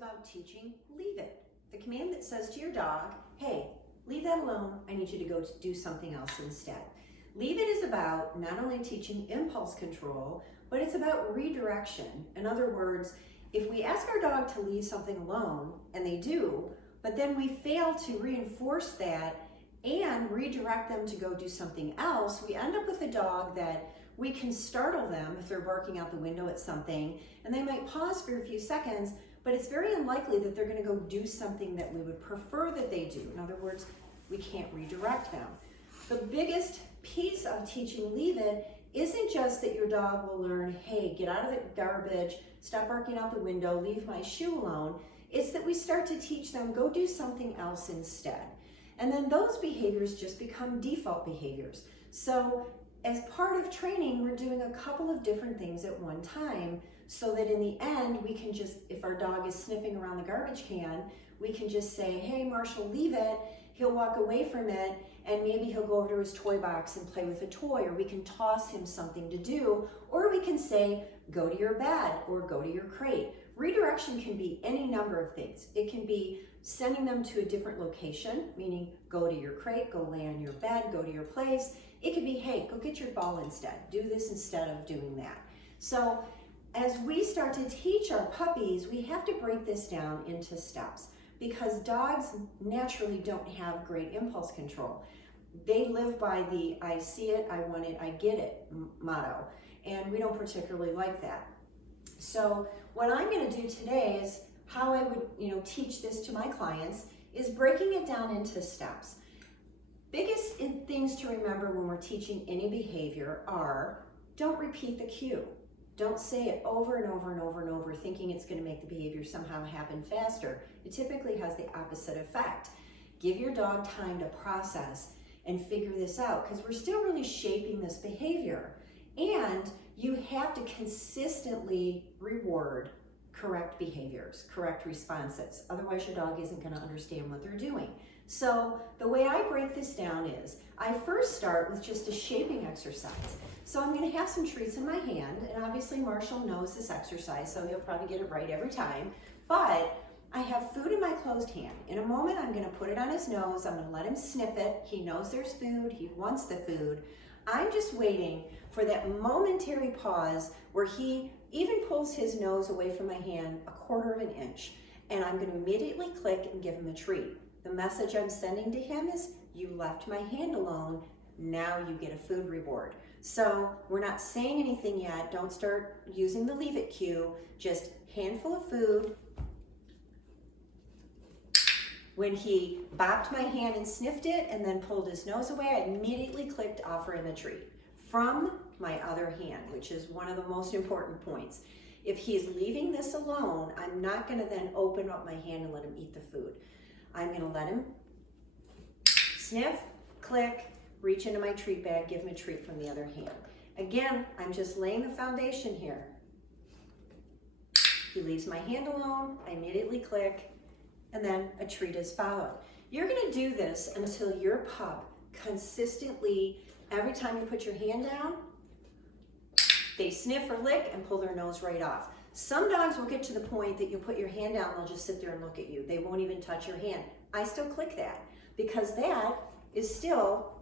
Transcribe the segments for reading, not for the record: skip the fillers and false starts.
about teaching leave it. The command that says to your dog, hey, leave that alone, I need you to go do something else instead. Leave it is about not only teaching impulse control, but it's about redirection. In other words, if we ask our dog to leave something alone, and they do, but then we fail to reinforce that and redirect them to go do something else, we end up with a dog that we can startle them if they're barking out the window at something, and they might pause for a few seconds, but it's very unlikely that they're gonna go do something that we would prefer that they do. In other words, we can't redirect them. The biggest piece of teaching leave it isn't just that your dog will learn, hey, get out of the garbage, stop barking out the window, leave my shoe alone. It's that we start to teach them, go do something else instead. And then those behaviors just become default behaviors. So as part of training, we're doing a couple of different things at one time so that in the end, we can just, if our dog is sniffing around the garbage can, we can just say, hey, Marshall, leave it. He'll walk away from it, and maybe he'll go over to his toy box and play with a toy, or we can toss him something to do, or we can say, go to your bed or go to your crate. Redirection can be any number of things. It can be sending them to a different location, meaning go to your crate, go lay on your bed, go to your place. It could be, hey, go get your ball instead. Do this instead of doing that. So as we start to teach our puppies, we have to break this down into steps because dogs naturally don't have great impulse control. They live by the I see it, I want it, I get it motto, and we don't particularly like that. So what I'm going to do today is how I would, teach this to my clients is breaking it down into steps. Biggest things to remember when we're teaching any behavior are don't repeat the cue. Don't say it over and over and over and over thinking it's going to make the behavior somehow happen faster. It typically has the opposite effect. Give your dog time to process and figure this out because we're still really shaping this behavior. And you have to consistently reward correct behaviors, correct responses. Otherwise, your dog isn't going to understand what they're doing. So the way I break this down is I first start with just a shaping exercise. So I'm going to have some treats in my hand, and obviously Marshall knows this exercise, so he'll probably get it right every time. But I have food in my closed hand. In a moment, I'm going to put it on his nose. I'm going to let him sniff it. He knows there's food. He wants the food. I'm just waiting for that momentary pause where he even pulls his nose away from my hand a quarter of an inch. And I'm going to immediately click and give him a treat. The message I'm sending to him is, you left my hand alone. Now you get a food reward. So we're not saying anything yet. Don't start using the leave it cue. Just handful of food. When he bopped my hand and sniffed it and then pulled his nose away, I immediately clicked offer him a treat from my other hand, which is one of the most important points. If he's leaving this alone, I'm not going to then open up my hand and let him eat the food. I'm going to let him sniff, click, reach into my treat bag, give him a treat from the other hand. Again, I'm just laying the foundation here. He leaves my hand alone, I immediately click, and then a treat is followed. You're going to do this until your pup consistently, every time you put your hand down, they sniff or lick and pull their nose right off. Some dogs will get to the point that you put your hand down and they'll just sit there and look at you. They won't even touch your hand. I still click that because that is still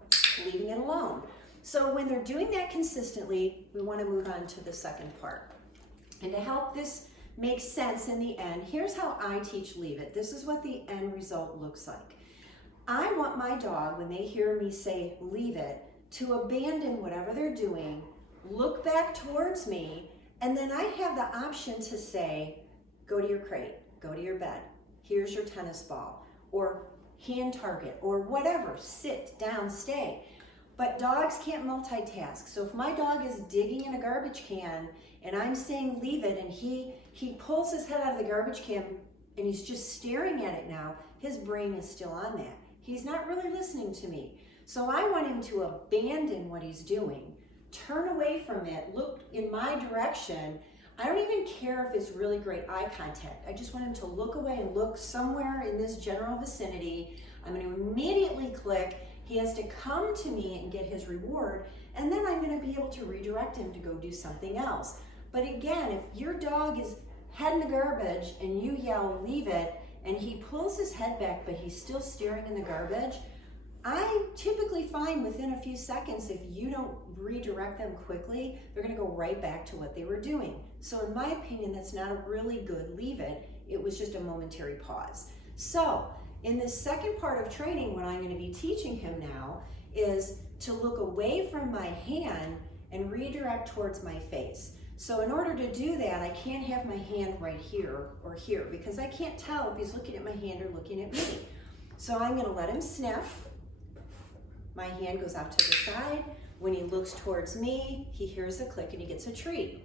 leaving it alone. So when they're doing that consistently, we want to move on to the second part. And to help this make sense in the end, here's how I teach leave it. This is what the end result looks like. I want my dog, when they hear me say leave it, to abandon whatever they're doing, look back towards me, and then I have the option to say, go to your crate, go to your bed, here's your tennis ball, or hand target, or whatever, sit, down, stay. But dogs can't multitask. So if my dog is digging in a garbage can and I'm saying leave it and he pulls his head out of the garbage can and he's just staring at it now, his brain is still on that. He's not really listening to me. So I want him to abandon what he's doing, turn away from it, look in my direction. I don't even care if it's really great eye contact. I just want him to look away and look somewhere in this general vicinity. I'm going to immediately click. He has to come to me and get his reward, and then I'm going to be able to redirect him to go do something else. But again, if your dog is head in the garbage and you yell, leave it, and he pulls his head back, but he's still staring in the garbage, I typically find within a few seconds, if you don't redirect them quickly, they're gonna go right back to what they were doing. So in my opinion, that's not a really good leave it. It was just a momentary pause. So in the second part of training, what I'm gonna be teaching him now is to look away from my hand and redirect towards my face. So in order to do that, I can't have my hand right here or here because I can't tell if he's looking at my hand or looking at me. So I'm gonna let him sniff. My hand goes out to the side. When he looks towards me, he hears a click and he gets a treat.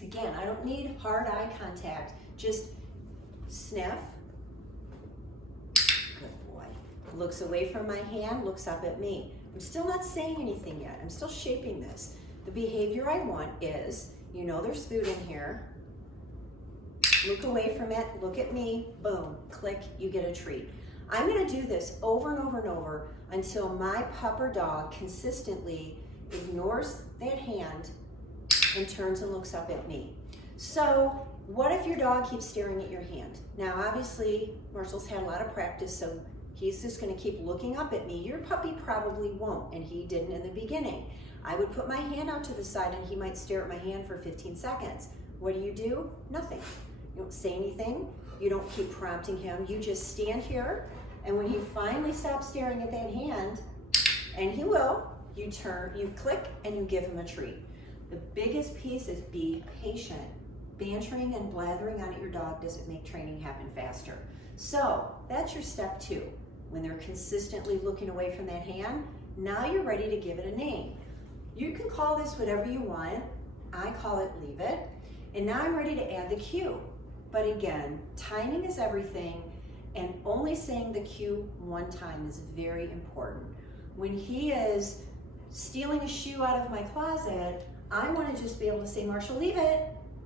Again, I don't need hard eye contact, just sniff. Good boy. Looks away from my hand, looks up at me. I'm still not saying anything yet. I'm still shaping this. The behavior I want is, you know there's food in here. Look away from it, look at me, boom, click, you get a treat. I'm gonna do this over and over and over until my pup or dog consistently ignores that hand and turns and looks up at me. So what if your dog keeps staring at your hand? Now obviously Marshall's had a lot of practice, so he's just gonna keep looking up at me. Your puppy probably won't, and he didn't in the beginning. I would put my hand out to the side and he might stare at my hand for 15 seconds. What do? Nothing. You don't say anything. You don't keep prompting him. You just stand here, and when he finally stops staring at that hand, and he will, you turn, you click, and you give him a treat. The biggest piece is be patient. Bantering and blathering on at your dog doesn't make training happen faster. So that's your step 2. When they're consistently looking away from that hand, now you're ready to give it a name. You can call this whatever you want. I call it leave it. And now I'm ready to add the cue. But again, timing is everything, and only saying the cue one time is very important. When he is stealing a shoe out of my closet, I want to just be able to say, Marshall, leave it.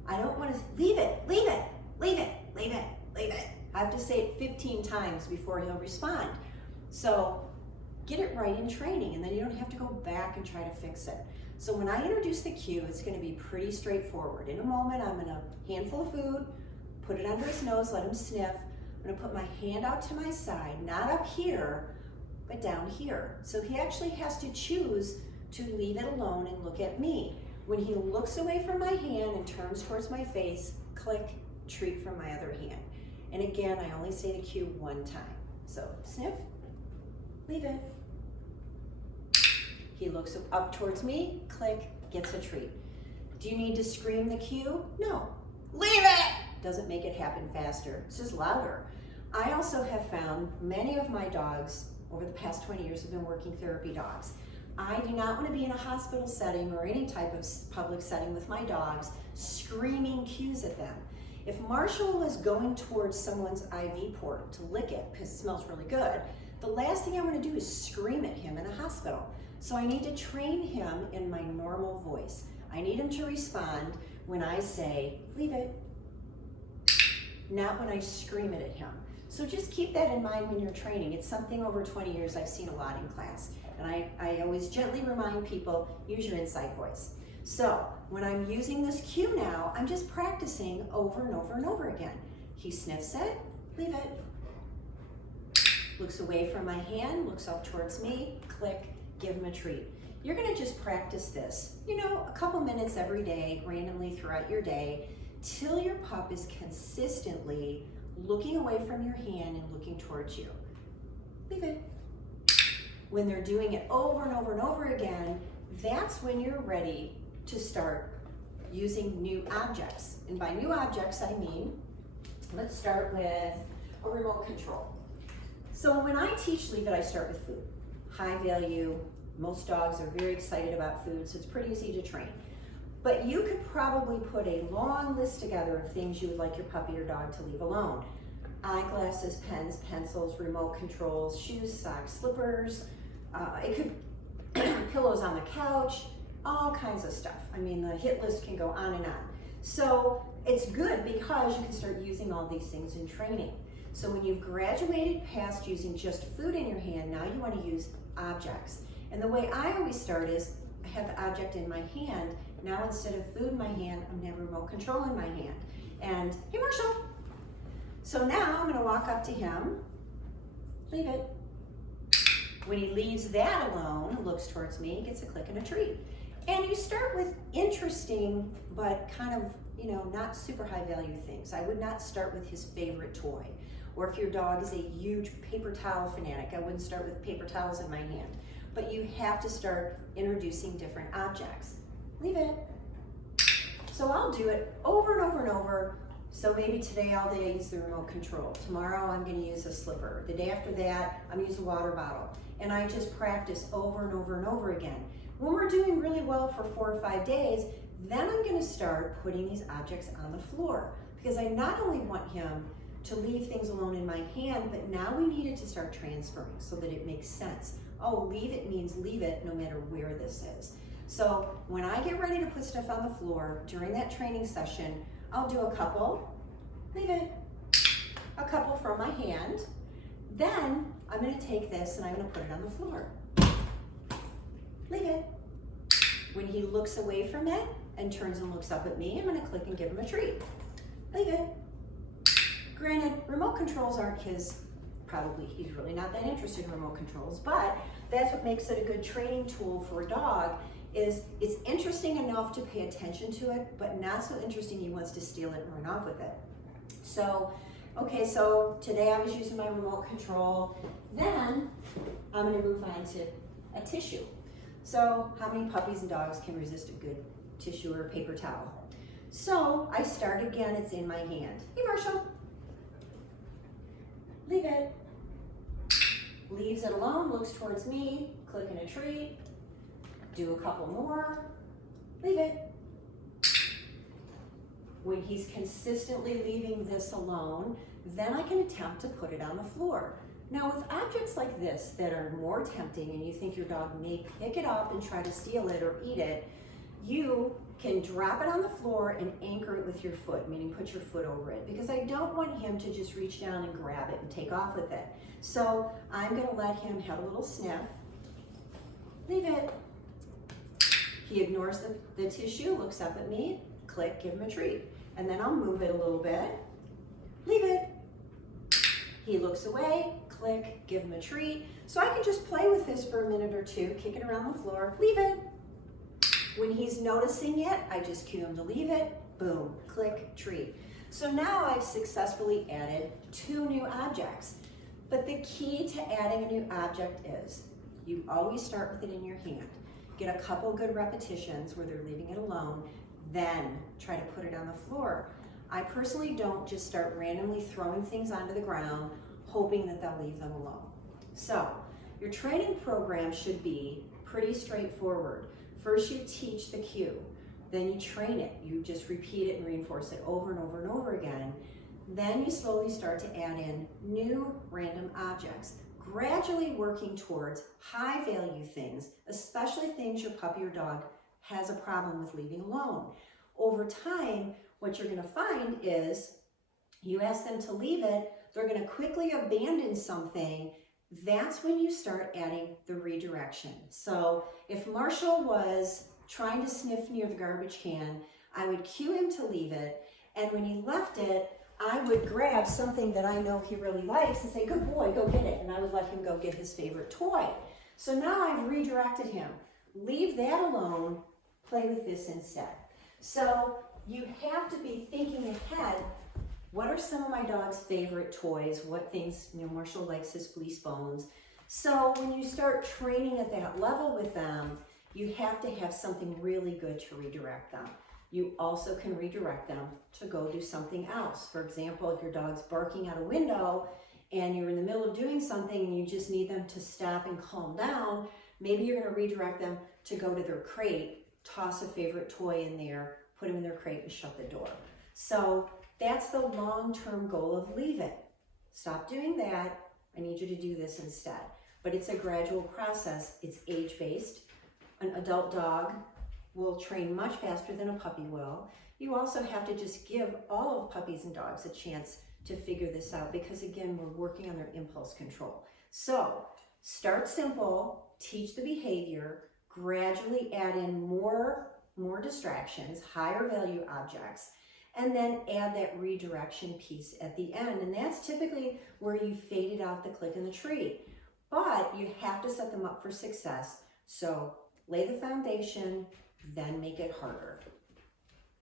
I don't want to leave it, leave it, leave it, leave it, leave it. I have to say it 15 times before he'll respond. So get it right in training, and then you don't have to go back and try to fix it. So when I introduce the cue, it's going to be pretty straightforward. In a moment, I'm going to handful of food, put it under his nose, let him sniff. I'm going to put my hand out to my side, not up here, but down here. So he actually has to choose to leave it alone and look at me. When he looks away from my hand and turns towards my face, click, treat from my other hand. And again, I only say the cue one time. So sniff, leave it. He looks up towards me, click, gets a treat. Do you need to scream the cue? No. Leave it! Doesn't make it happen faster. It's just louder. I also have found many of my dogs over the past 20 years have been working therapy dogs. I do not want to be in a hospital setting or any type of public setting with my dogs screaming cues at them. If Marshall was going towards someone's IV port to lick it because it smells really good, the last thing I want to do is scream at him in a hospital. So I need to train him in my normal voice. I need him to respond when I say, leave it, not when I scream it at him. So just keep that in mind when you're training. It's something over 20 years I've seen a lot in class. And I always gently remind people, use your inside voice. So when I'm using this cue now, I'm just practicing over and over and over again. He sniffs it, leave it. Looks away from my hand, looks up towards me, click, give him a treat. You're gonna just practice this, a couple minutes every day, randomly throughout your day, till your pup is consistently looking away from your hand and looking towards you. Leave it. When they're doing it over and over and over again, that's when you're ready to start using new objects. And by new objects, I mean, let's start with a remote control. So when I teach Leave It, I start with food. High value, most dogs are very excited about food, so it's pretty easy to train. But you could probably put a long list together of things you would like your puppy or dog to leave alone. Eyeglasses, pens, pencils, remote controls, shoes, socks, slippers. It could pillows on the couch, all kinds of stuff. I mean, the hit list can go on and on. So it's good because you can start using all these things in training. So when you've graduated past using just food in your hand, now you want to use objects. And the way I always start is, I have the object in my hand. Now instead of food in my hand, I'm going to have a remote control in my hand. and hey Marshall. So now I'm gonna walk up to him, leave it. When he leaves that alone, looks towards me, gets a click and a treat. And you start with interesting, but kind of, not super high value things. I would not start with his favorite toy. Or if your dog is a huge paper towel fanatic, I wouldn't start with paper towels in my hand. But you have to start introducing different objects. Leave it. So I'll do it over and over and over. So maybe today all day I use the remote control. Tomorrow I'm gonna use a slipper. The day after that, I'm gonna use a water bottle. And I just practice over and over and over again. When we're doing really well for 4 or 5 days, then I'm gonna start putting these objects on the floor, because I not only want him to leave things alone in my hand, but now we need it to start transferring so that it makes sense. Oh, leave it means leave it no matter where this is. So when I get ready to put stuff on the floor during that training session, I'll do a couple, leave it, a couple from my hand. Then I'm gonna take this and I'm gonna put it on the floor. Leave it. When he looks away from it and turns and looks up at me, I'm gonna click and give him a treat. Leave it. Granted, remote controls aren't his, he's really not that interested in remote controls, but that's what makes it a good training tool for a dog, is it's interesting enough to pay attention to it, but not so interesting he wants to steal it and run off with it. So, okay, so today I was using my remote control. Then I'm gonna move on to a tissue. So how many puppies and dogs can resist a good tissue or a paper towel? So I start again, it's in my hand. Hey Marshall, leave it. Leaves it alone, looks towards me, click and a treat. Do a couple more, leave it. When he's consistently leaving this alone, then I can attempt to put it on the floor. Now with objects like this that are more tempting and you think your dog may pick it up and try to steal it or eat it, you can drop it on the floor and anchor it with your foot, meaning put your foot over it, because I don't want him to just reach down and grab it and take off with it. So I'm gonna let him have a little sniff, leave it. He ignores the tissue, looks up at me, click, give him a treat. And then I'll move it a little bit, leave it. He looks away, click, give him a treat. So I can just play with this for a minute or two, kick it around the floor, leave it. When he's noticing it, I just cue him to leave it, boom, click, treat. So now I've successfully added 2 new objects. But the key to adding a new object is you always start with it in your hand. Get a couple good repetitions where they're leaving it alone, then try to put it on the floor. I personally don't just start randomly throwing things onto the ground, hoping that they'll leave them alone. So your training program should be pretty straightforward. First you teach the cue, then you train it. You just repeat it and reinforce it over and over and over again. Then you slowly start to add in new random objects, gradually working towards high value things, especially things your puppy or dog has a problem with leaving alone. Over time, what you're gonna find is you ask them to leave it, they're gonna quickly abandon something. That's when you start adding the redirection. So if Marshall was trying to sniff near the garbage can, I would cue him to leave it, and when he left it, I would grab something that I know he really likes and say, good boy, go get it. And I would let him go get his favorite toy. So now I've redirected him. Leave that alone, play with this instead. So you have to be thinking ahead, what are some of my dog's favorite toys? What things, Marshall likes his fleece bones. So when you start training at that level with them, you have to have something really good to redirect them. You also can redirect them to go do something else. For example, if your dog's barking out a window and you're in the middle of doing something and you just need them to stop and calm down, maybe you're going to redirect them to go to their crate, toss a favorite toy in there, put them in their crate and shut the door. So that's the long-term goal of leave it. Stop doing that. I need you to do this instead. But it's a gradual process. It's age-based. An adult dog will train much faster than a puppy will. You also have to just give all of puppies and dogs a chance to figure this out, because again, we're working on their impulse control. So start simple, teach the behavior, gradually add in more distractions, higher value objects, and then add that redirection piece at the end. And that's typically where you faded out the click and the treat. But you have to set them up for success. So lay the foundation, then make it harder.